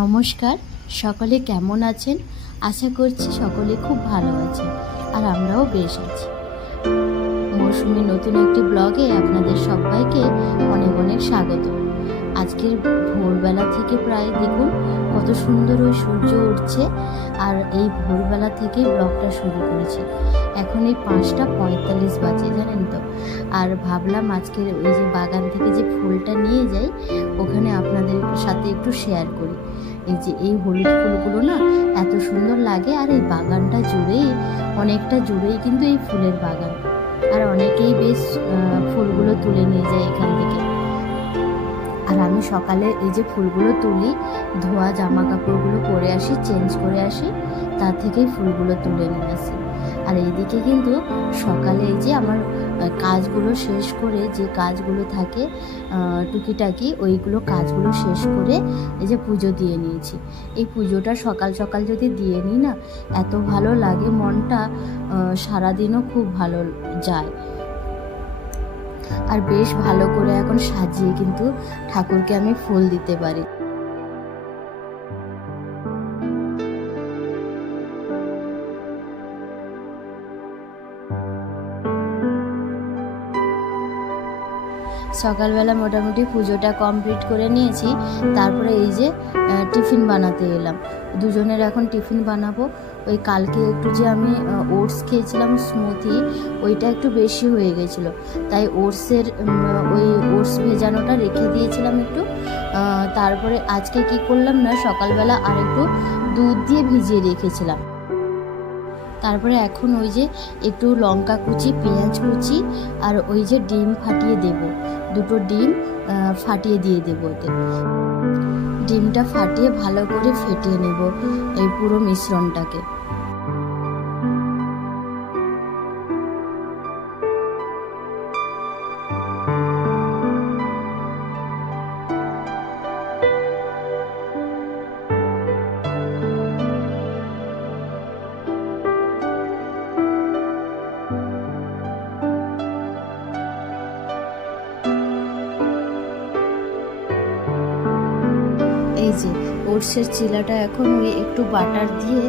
নমস্কার, সকলে কেমন আছেন? আশা করছি সকলে খুব ভালো আছেন আর আমরাও বেশ আছি। মৌসুমি নতুন একটি ব্লগে আপনাদের সবাইকে অনেক অনেক স্বাগত। আজকের ভোরবেলা থেকে প্রায় দেখুন কত সুন্দর ওই সূর্য উঠছে, আর এই ভোরবেলা থেকেই ব্লগটা শুরু করেছি। এখন এই 5:45 বাজে, জানেন তো। আর ভাবলাম আজকের ওই যে বাগান থেকে যে ফুলটা নিয়ে যাই, ওখানে আপনাদের সাথে একটু শেয়ার করি। এই যে এই হলুদ ফুলগুলো না এত সুন্দর লাগে, আর এই বাগানটা জুড়েই অনেকটা জুড়েই কিন্তু এই ফুলের বাগান, আর অনেকেই বেশ ফুলগুলো তুলে নিয়ে যায় এখান থেকে। আর আমি সকালে এই যে ফুলগুলো তুলি, ধোয়া জামা কাপড়গুলো পরে আসি, চেঞ্জ করে আসি, তার থেকেই ফুলগুলো তুলে নিয়ে আসি। আর এইদিকে কিন্তু সকালে এই যে আমার কাজগুলো শেষ করে, যে কাজগুলো থাকে টুকিটাকি, ওইগুলো কাজগুলো শেষ করে এই যে পুজো দিয়ে নিয়েছি। এই পুজোটা সকাল সকাল যদি দিয়ে নিই না, এত ভালো লাগে, মনটা সারাদিনও খুব ভালো যায়। আর বেশ ভালো করে এখন সাজিয়ে কিন্তু ঠাকুরকে আমি ফুল দিতে পারি। সকালবেলা মোটামুটি পুজোটা কমপ্লিট করে নিয়েছি। তারপরে এই যে টিফিন বানাতে এলাম। দুজনের এখন টিফিন বানাবো। ওই কালকে একটু যে আমি ওটস খেয়েছিলাম স্মুথি, ওইটা একটু বেশি হয়ে গেছিলো, তাই ওটসের ওই ওটস ভেজানোটা রেখে দিয়েছিলাম একটু। তারপরে আজকে কি করলাম না, সকালবেলা আর একটু দুধ দিয়ে ভিজিয়ে রেখেছিলাম। তারপরে এখন ওই যে একটু লঙ্কা কুচি, পেঁয়াজ কুচি, আর ওই যে ডিম ফাটিয়ে দেব, দুটো ডিম ফাটিয়ে দিয়ে দেবো ওতে। ডিমটা ফাটিয়ে ভালো করে ফেটিয়ে নেব এই পুরো মিশ্রণটাকে। এই যে ওটসের চিলাটা এখন ওই একটু বাটার দিয়ে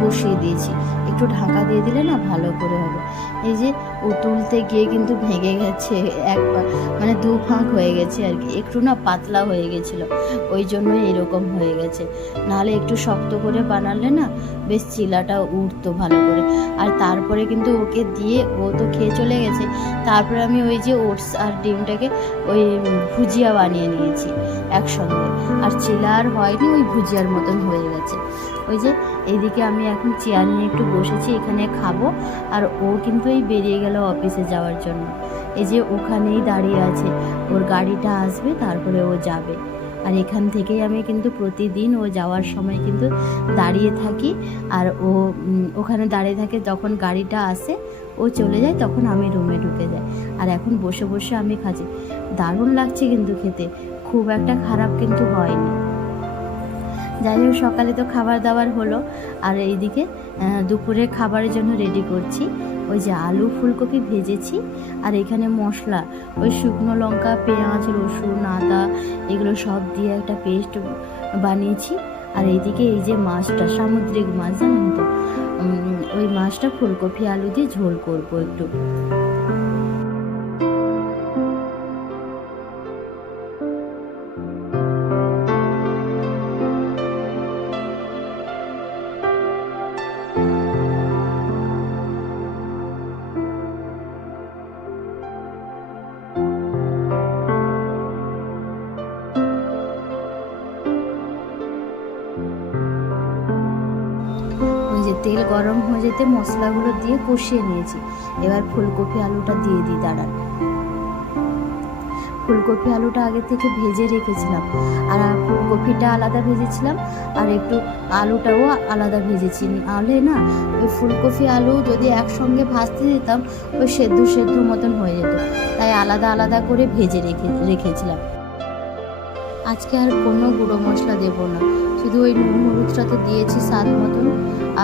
বসিয়ে দিয়েছি, একটু ঢাকা দিয়ে দিলে না ভালো করে হবে। এই যে ও তুলতে গিয়ে কিন্তু ভেঙে গেছে, মানে দু ফাঁক হয়ে গেছে আর কি, একটু না পাতলা হয়ে গেছিলো, ওই জন্যই এরকম হয়ে গেছে। নাহলে একটু শক্ত করে বানালে না বেশ চিলাটা উঠতো ভালো করে। আর তারপরে কিন্তু ওকে দিয়ে ও তো খেয়ে চলে গেছে। তারপরে আমি ওই যে ওটস আর ডিমটাকে ওই ভুজিয়া বানিয়ে নিয়েছি একসঙ্গে, আর চিলা আর হয়নি, ওই ভুজিয়ার মতন হয়ে গেছে। ওই যে এইদিকে আমি এখন চেয়ার নিয়ে একটু বসেছি, এখানে খাবো। আর ও কিন্তু এই বেরিয়ে গেল অফিসে যাওয়ার জন্য। এই যে ওখানেই দাঁড়িয়ে আছে, ওর গাড়িটা আসবে তারপরে ও যাবে। আর এখান থেকেই আমি কিন্তু প্রতিদিন ও যাওয়ার সময় কিন্তু দাঁড়িয়ে থাকি, আর ও ওখানে দাঁড়িয়ে থাকে। যখন গাড়িটা আসে ও চলে যায়, তখন আমি রুমে ঢুকে যাই। আর এখন বসে বসে আমি খাচ্ছি, দারুণ লাগছে কিন্তু খেতে, খুব একটা খারাপ কিন্তু হয়নি। যাই হোক, সকালে তো খাবার দাবার হলো, আর এইদিকে দুপুরে খাবারের জন্য রেডি করছি। ওই যে আলু ফুলকপি ভেজেছি, আর এখানে মশলা ওই শুকনো লঙ্কা, পেঁয়াজ, রসুন, আদা, এগুলো সব দিয়ে একটা পেস্ট বানিয়েছি। আর এইদিকে এই যে মাছটা, সামুদ্রিক মাছ, জানেন তো, ওই মাছটা ফুলকপি আলু দিয়ে ঝোল করবো একটু। তেল গরম হয়ে যেতে মশলাগুলো দিয়ে কষিয়ে নিয়েছি। এবার ফুলকপি আলুটা দিয়ে দিই, দাঁড়ান। ফুলকপি আলুটা আগে থেকে ভেজে রেখেছিলাম, আর ফুলকপিটা আলাদা ভেজেছিলাম, আর একটু আলুটাও আলাদা ভেজেছি। নাহলে না ওই ফুলকপি আলু যদি একসঙ্গে ভাজতে দিতাম, ওই সেদ্ধ সেদ্ধ মতন হয়ে যেত, তাই আলাদা আলাদা করে ভেজে রেখেছিলাম। আজকে আর কোনো গুঁড়ো মশলা দেবো না, শুধু ওই নুন হলুদটা তো দিয়েছি স্বাদ মতন।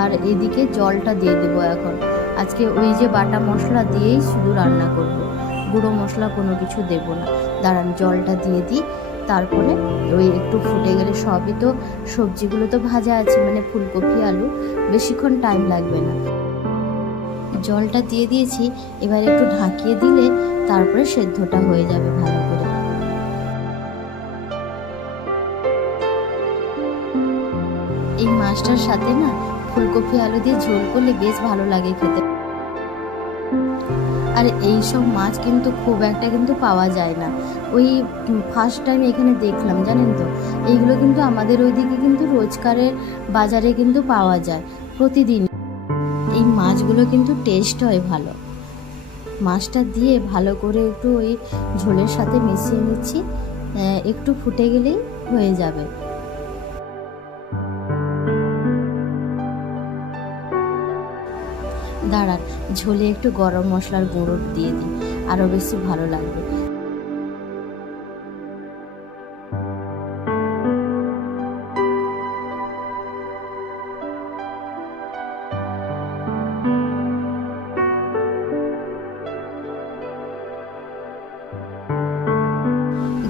আর এদিকে জলটা দিয়ে দেবো এখন। আজকে ওই যে বাটা মশলা দিয়েই শুধু রান্না করব, গুঁড়ো মশলা কোনো কিছু দেবো না। দাঁড়ান জলটা দিয়ে দিই, তারপরে ওই একটু ফুটে গেলে, সবই তো সবজিগুলো তো ভাজা আছে, মানে ফুলকপি আলু, বেশিক্ষণ টাইম লাগবে না। জলটা দিয়ে দিয়েছি, এবার একটু ঢাকিয়ে দিলে তারপরে সেদ্ধটা হয়ে যাবে ভালো করে। এই মাছটার সাথে না ফুলকপি আলু দিয়ে ঝোল করলে বেশ ভালো লাগে খেতে। আর এই সব মাছ কিন্তু খুব একটা কিন্তু পাওয়া যায় না, ওই ফার্স্ট টাইম এখানে দেখলাম, জানেন তো। এইগুলো কিন্তু আমাদের ওইদিকে কিন্তু রোজকারের বাজারে কিন্তু পাওয়া যায় প্রতিদিন। এই মাছগুলো কিন্তু টেস্ট হয় ভালো। মাছটা দিয়ে ভালো করে একটু ওই ঝোলের সাথে মিশিয়ে নিচ্ছি, একটু ফুটে গেলেই হয়ে যাবে। দাঁড়ান, ঝোলে একটু গরম মশলার গুঁড়ো দিয়ে দিই, আরও বেশি ভালো লাগবে।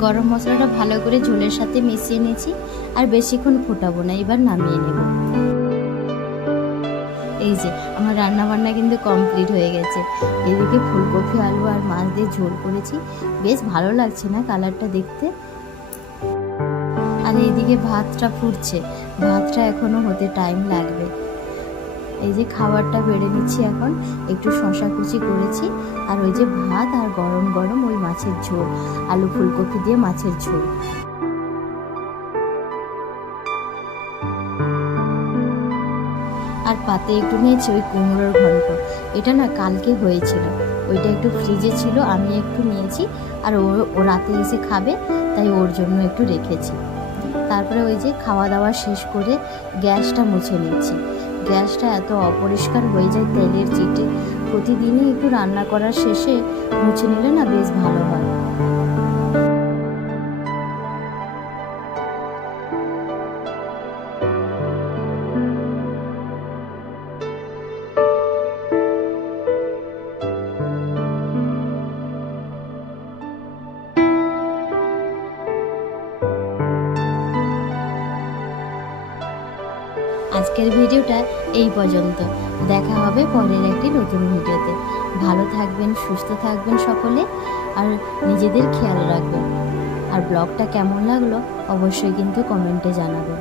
গরম মশলাটা ভালো করে ঝোলের সাথে মিশিয়ে নিয়েছি, আর বেশিক্ষণ ফোটাবো না, এবার নামিয়ে নেব। এই যে আমার রান্না বান্না কিন্তু কমপ্লিট হয়ে গেছে। এদিকে ফুলকপি আলু আর মাছ দিয়ে ঝোল করেছি, বেশ ভালো লাগছে না কালারটা দেখতে। আর এইদিকে ভাতটা ফুটছে, ভাতটা এখনো হতে টাইম লাগবে। এই যে খাবারটা বেড়ে নিচ্ছি এখন, একটু শশা কুচি করেছি, আর ওই যে ভাত আর গরম গরম ওই মাছের ঝোল, আলু ফুলকপি দিয়ে মাছের ঝোল। আর পাতে একটু নিয়েছি ওই কুমড়োর ঘন্ট, এটা না কালকে হয়েছিল, ওইটা একটু ফ্রিজে ছিল, আমি একটু নিয়েছি, আর ও রাতে এসে খাবে, তাই ওর জন্য একটু রেখেছি। তারপরে ওই যে খাওয়া দাওয়া শেষ করে গ্যাসটা মুছে নিচ্ছি। গ্যাসটা এত অপরিষ্কার হয়ে যায় তেলের চিটে, প্রতিদিনই একটু রান্না করার শেষে মুছে নিলে না বেশ ভালো হয়। আজকের ভিডিওটা এই পর্যন্ত, দেখা হবে পরের একটি নতুন ভিডিওতে। ভালো থাকবেন, সুস্থ থাকবেন সকলে, আর নিজেদের খেয়াল রাখবেন। আর ব্লগটা কেমন লাগলো অবশ্যই কিন্তু কমেন্টে জানাবেন।